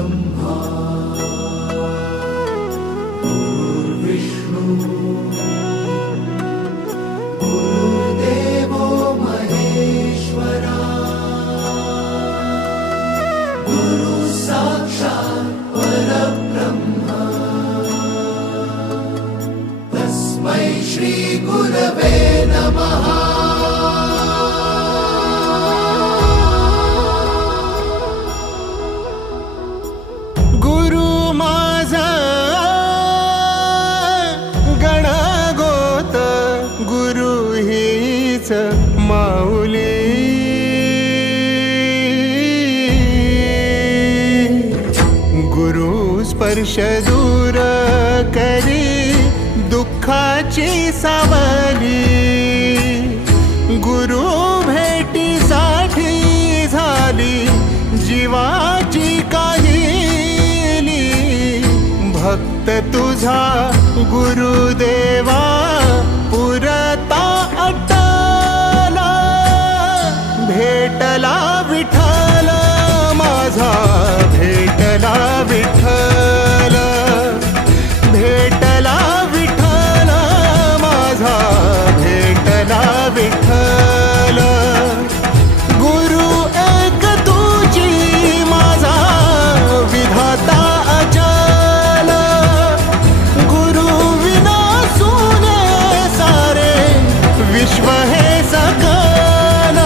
ब्रह्मा गुरुर्विष्णु गुरुर्देवो महेश्वरा गुरु साक्षात् परब्रह्म तस्मै श्री गुरवे नमः। माऊली गुरु स्पर्श दूर करी दुःखाची सावली गुरु भेटीसाठी झाली जीवाची काहिली भक्त तुझा गुरुदेवा पुरता भेटला विठ्ठल माझा भेटला विठ्ठल भेटला विठ्ठल माझा भेटला विठ्ठल गुरु एक तुझी माझा विधाता अचल गुरु विना सुने सारे विश्व हे सकल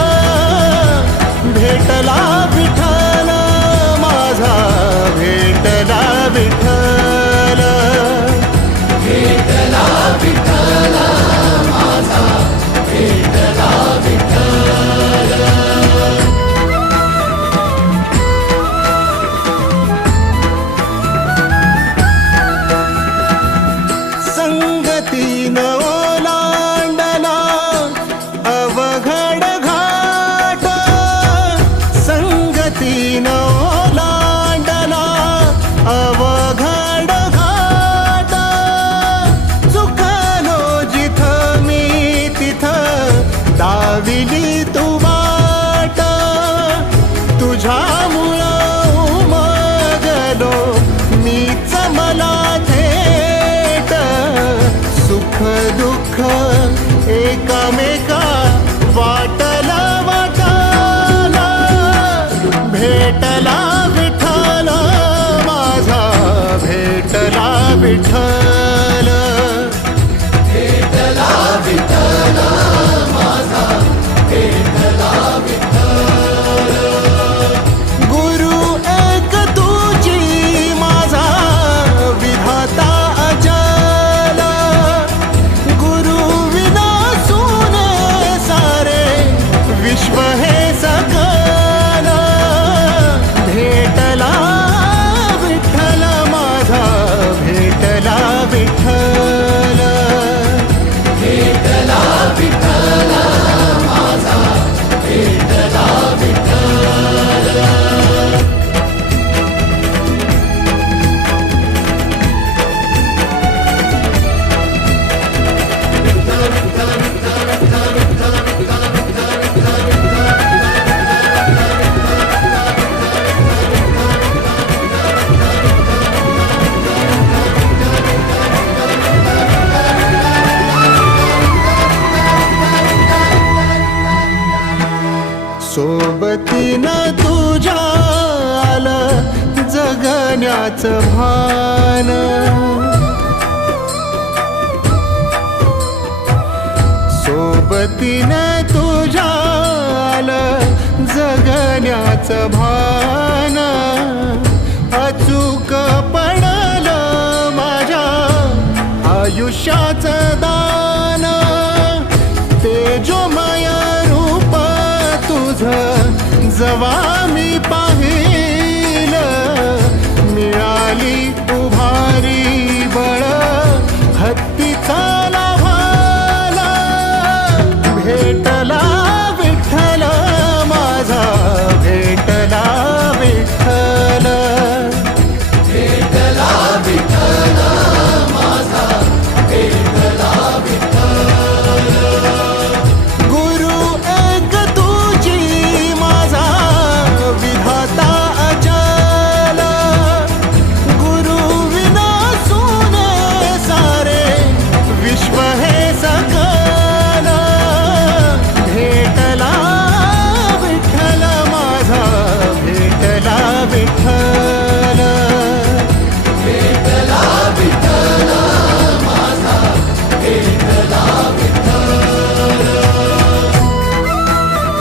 भेटला विठ्ठल माझा भेटला विठ्ठल भेटला विठ्ठल माझा भेटला विठ्ठल। संगतीन ओलांडला अवघड घाट संगतीन ओलांडला अवघड घाट चुकलो जिथं मी तिथं दाविली तू वाट तुझ्यामुळं उमगलो मीच मला थेट सुख दुःख एकामेका वाटला वाटला भेटला विठ्ठल माझा भेटला विठ्ठल भेटला विठ्ठल माझा भेटला विठ्ठल गुरु एक तुझी माझा विधाता अचल गुरु विना सुने सारे विश्व हे सकल भेटला विठ्ठल माझा भेटला विठ्ठल भेटला विठ्ठल माझा भेटला विठ्ठल। सोबतीनं तुझ्या आलं जगण्याचं भान सोबतीनं तुझ्या आलं जगण्याचं भान अचूक पडलं माझ्या आयुष्याचं दान तेजोमय रूप तुझं जवा